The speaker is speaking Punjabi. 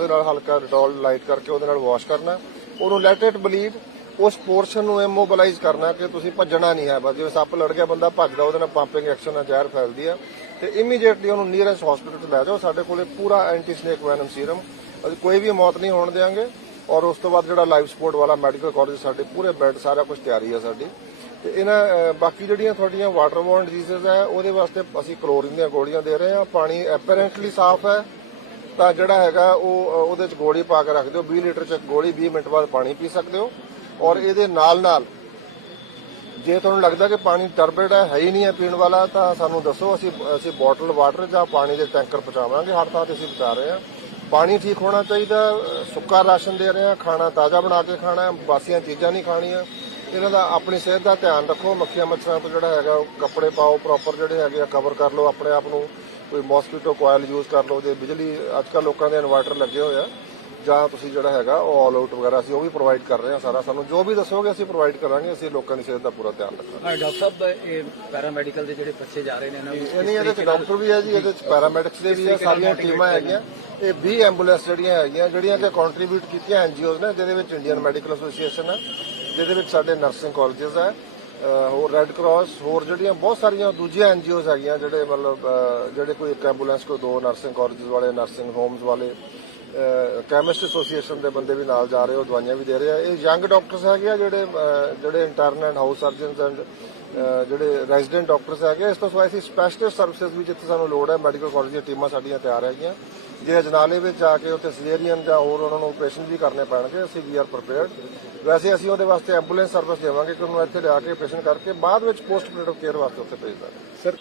ਉਹਦੇ ਨਾਲ ਹਲਕਾ ਡਟੋਲ ਲਾਈਟ ਕਰਕੇ ਉਹਦੇ ਨਾਲ ਵਾਸ਼ ਕਰਨਾ ਉਹਨੂੰ ਲੈਟ ਇਟ ਬਲੀਡ, ਉਸ ਪੋਰਸ਼ਨ ਨੂੰ ਇਮੋਬਿਲਾਈਜ਼ ਕਰਨਾ ਕਿ ਤੁਸੀਂ ਭੱਜਣਾ ਨਹੀਂ ਹੈ। ਬਸ ਜਿਵੇਂ ਸੱਪ ਲੜ ਗਿਆ, ਬੰਦਾ ਭੱਜਦਾ, ਉਹਦੇ ਨਾਲ ਪੰਪਿੰਗ ਐਕਸ਼ਨ ਨਾਲ ਜ਼ਹਿਰ ਫੈਲਦੀ ਆ ਤੇ ਇਮੀਡੀਏਟਲੀ ਉਹਨੂੰ ਨੀਅਰੈਸਟ ਹਸਪੀਟਲ 'ਚ ਲੈ ਜਾਓ। ਸਾਡੇ ਕੋਲੇ ਪੂਰਾ ਐਂਟੀ ਸਨੇਕ ਵੈਨਮ ਸੀਰਮ ਅਸੀਂ ਕੋਈ ਵੀ ਮੌਤ ਨਹੀਂ ਹੋਣ ਦੇਵਾਂਗੇ ਔਰ ਉਸ ਤੋਂ ਬਾਅਦ ਜਿਹੜਾ ਲਾਈਫ ਸਪੋਰਟ ਵਾਲਾ ਮੈਡੀਕਲ ਕਾਲਜ ਸਾਡੇ ਪੂਰੇ ਬੈੱਡ ਸਾਰਾ ਕੁਝ ਤਿਆਰੀ ਹੈ ਸਾਡੀ। ਤੇ ਇਹਨਾਂ ਬਾਕੀ ਜਿਹੜੀਆਂ ਤੁਹਾਡੀਆਂ ਵਾਟਰਬੋਰਨ ਡਿਜ਼ੀਜ਼ਸ ਹੈ, ਉਹਦੇ ਵਾਸਤੇ ਅਸੀਂ ਕਲੋਰੀਨ ਦੀਆਂ ਗੋਲੀਆਂ ਦੇ ਰਹੇ ਹਾਂ। ਪਾਣੀ ਐਪਰੈਂਟਲੀ ਸਾਫ਼ ਹੈ। ਤਾਂ ਜਿਹੜਾ ਹੈਗਾ ਉਹ ਉਹਦੇ ਚ ਗੋਲੀ ਪਾ ਕੇ ਰੱਖ ਦਿਓ। 20 ਲੀਟਰ ਚ ਗੋਲੀ 20 ਮਿੰਟ ਬਾਅਦ ਪਾਣੀ ਪੀ ਸਕਦੇ ਹੋ। ਔਰ ਇਹਦੇ ਨਾਲ ਨਾਲ, ਜੇ ਤੁਹਾਨੂੰ ਲੱਗਦਾ ਕਿ ਪਾਣੀ ਟਰਬਿਡ ਹੈ, ਹੀ ਨਹੀਂ ਹੈ ਪੀਣ ਵਾਲਾ, ਤਾਂ ਸਾਨੂੰ ਦੱਸੋ, ਅਸੀਂ ਅਸੀਂ ਬੋਟਲ ਵਾਟਰ ਜਾਂ ਪਾਣੀ ਦੇ ਟੈਂਕਰ ਪਹੁੰਚਾਵਾਂਗੇ। ਹਰ ਥਾਂ ਤੇ ਅਸੀਂ ਪਹੁੰਚਾ ਰਹੇ ਹਾਂ। ਪਾਣੀ ਠੀਕ ਹੋਣਾ ਚਾਹੀਦਾ, ਸੁੱਕਾ ਰਾਸ਼ਨ ਦੇ ਰਹੇ ਹਾਂ, ਖਾਣਾ ਤਾਜ਼ਾ ਬਣਾ ਕੇ ਖਾਣਾ ਹੈ, ਬਾਸੀਆਂ ਚੀਜ਼ਾਂ ਨਹੀਂ ਖਾਣੀਆਂ। ਇਹਨਾਂ ਦਾ ਆਪਣੀ ਸਿਹਤ ਦਾ ਧਿਆਨ ਰੱਖੋ। ਮੱਖੀਆਂ ਮੱਛਰਾਂ ਤੋਂ ਜਿਹੜਾ ਹੈਗਾ ਕੱਪੜੇ ਪਾਓ ਪ੍ਰੋਪਰ ਜਿਹੜੇ ਹੈਗੇ ਆ ਕਵਰ ਕਰ ਲਓ ਆਪਣੇ ਆਪ ਨੂੰ। ਕੋਈ ਮੋਸਕੀਟੋ ਕੋਇਲ ਯੂਜ਼ ਕਰ ਲਓ ਜੇ ਬਿਜਲੀ ਅੱਜ ਕੱਲ੍ਹ ਲੋਕਾਂ ਦੇ ਇਨਵਰਟਰ ਲੱਗੇ ਹੋਏ ਆ ਜਾਂ ਤੁਸੀਂ ਜਿਹੜਾ ਹੈਗਾ ਉਹ ਆਲ ਆਊਟ ਵਗੈਰਾ ਅਸੀਂ ਉਹ ਵੀ ਪ੍ਰੋਵਾਈਡ ਕਰ ਰਹੇ ਹਾਂ ਸਾਰਾ। ਸਾਨੂੰ ਜੋ ਵੀ ਦੱਸੋਗੇ ਅਸੀਂ ਪ੍ਰੋਵਾਈਡ ਕਰਾਂਗੇ ਅਸੀਂ ਲੋਕਾਂ ਦੀ ਸਿਹਤ ਦਾ ਪੂਰਾ ਧਿਆਨ ਰੱਖਾਂਗੇ। ਡਾਕਟਰ ਸਾਹਿਬ ਇਹ ਪੈਰਾਮੈਡੀਕਲ ਦੇ ਜਿਹੜੇ ਬੱਚੇ ਜਾ ਰਹੇ ਨੇ ਇਹਨਾਂ ਨੂੰ ਨਹੀਂ ਇਹਦੇ ਚ ਡਾਕਟਰ ਵੀ ਹੈ ਜੀ ਇਹਦੇ ਚ ਪੈਰਾਮੈਡਿਕਸ ਦੇ ਵੀ ਹੈ ਸਾਰੀਆਂ ਟੀਮਾਂ ਹੈਗੀਆਂ। ਇਹ 20 ਐਂਬੂਲੈਂਸ ਜਿਹੜੀਆਂ ਹੈਗੀਆਂ ਜਿਹੜੀਆਂ ਕਿ ਕੰਟਰੀਬਿਊਟ ਕੀਤੀਆਂ ਐਨਜੀਓਜ਼ ਨੇ ਜਿਹਦੇ ਵਿੱਚ ਇੰਡੀਅਨ ਮੈਡੀਕਲ ਐਸੋਸੀਏਸ਼ਨ ਹੈ ਜਿਹਦੇ ਵਿੱਚ ਸਾਡੇ ਨਰਸਿੰਗ ਕਾਲਜਸ ਹੈ ਹੋਰ ਰੈੱਡ ਕਰਾਸ ਹੋਰ ਜਿਹੜੀਆਂ ਬਹੁਤ ਸਾਰੀਆਂ ਦੂਜੀਆਂ ਐਨਜੀਓਜ਼ ਹੈਗੀਆਂ ਜਿਹੜੇ ਮਤਲਬ ਜਿਹੜੇ ਕੋਈ ਇੱਕ ਐਂਬੂਲੈਂਸ ਕੋਈ ਦੋ ਨਰਸਿੰਗ ਕਾਲਜਸ ਵਾਲੇ ਨਰਸਿੰਗ ਹੋਮਸ ਵਾਲੇ ਕੈਮਿਸਟ ਐਸੋਸੀਏਸ਼ਨ ਦੇ ਬੰਦੇ ਵੀ ਨਾਲ ਜਾ ਰਹੇ ਹੋ ਦਵਾਈਆਂ ਵੀ ਦੇ ਰਹੇ ਆ। ਇਹ ਯੰਗ ਡਾਕਟਰਸ ਹੈਗੇ ਆ ਜਿਹੜੇ ਜਿਹੜੇ intern and house surgeons and ਜਿਹੜੇ ਰੈਜ਼ੀਡੈਂਟ ਡਾਕਟਰਸ ਹੈਗੇ ਇਸ ਤੋਂ ਸਿਵਾਏ ਅਸੀਂ ਸਪੈਸ਼ਲਿਸਟ ਸਰਵਿਸਿਜ਼ ਵੀ ਜਿੱਥੇ ਸਾਨੂੰ ਲੋੜ ਹੈ ਮੈਡੀਕਲ ਕਾਲਜ ਦੀਆਂ ਟੀਮਾਂ ਸਾਡੀਆਂ ਤਿਆਰ ਹੈਗੀਆਂ। ਜੇ ਅਜਨਾਲੇ ਵਿੱਚ ਜਾ ਕੇ ਉੱਥੇ ਸਿਜ਼ੇਰੀਅਨ ਜਾਂ ਹੋਰ ਉਹਨਾਂ ਨੂੰ ਆਪਰੇਸ਼ਨ ਵੀ ਕਰਨੇ ਪੈਣਗੇ, ਅਸੀਂ ਵੀ ਆਰ ਪ੍ਰੀਪੇਅਰਡ ਵੈਸੇ ਅਸੀਂ ਉਹਦੇ ਵਾਸਤੇ ਐਂਬੂਲੈਂਸ ਸਰਵਿਸ ਦੇਵਾਂਗੇ ਕਿ ਉਹਨੂੰ ਇੱਥੇ ਲਿਆ ਕੇ ਆਪਰੇਸ਼ਨ ਕਰਕੇ ਬਾਅਦ ਵਿੱਚ ਪੋਸਟ ਆਪਰੇਟਿਵ ਕੇਅਰ ਵਾਸਤੇ ਉੱਥੇ ਭੇਜ ਦਾਂਗੇ ਸਰ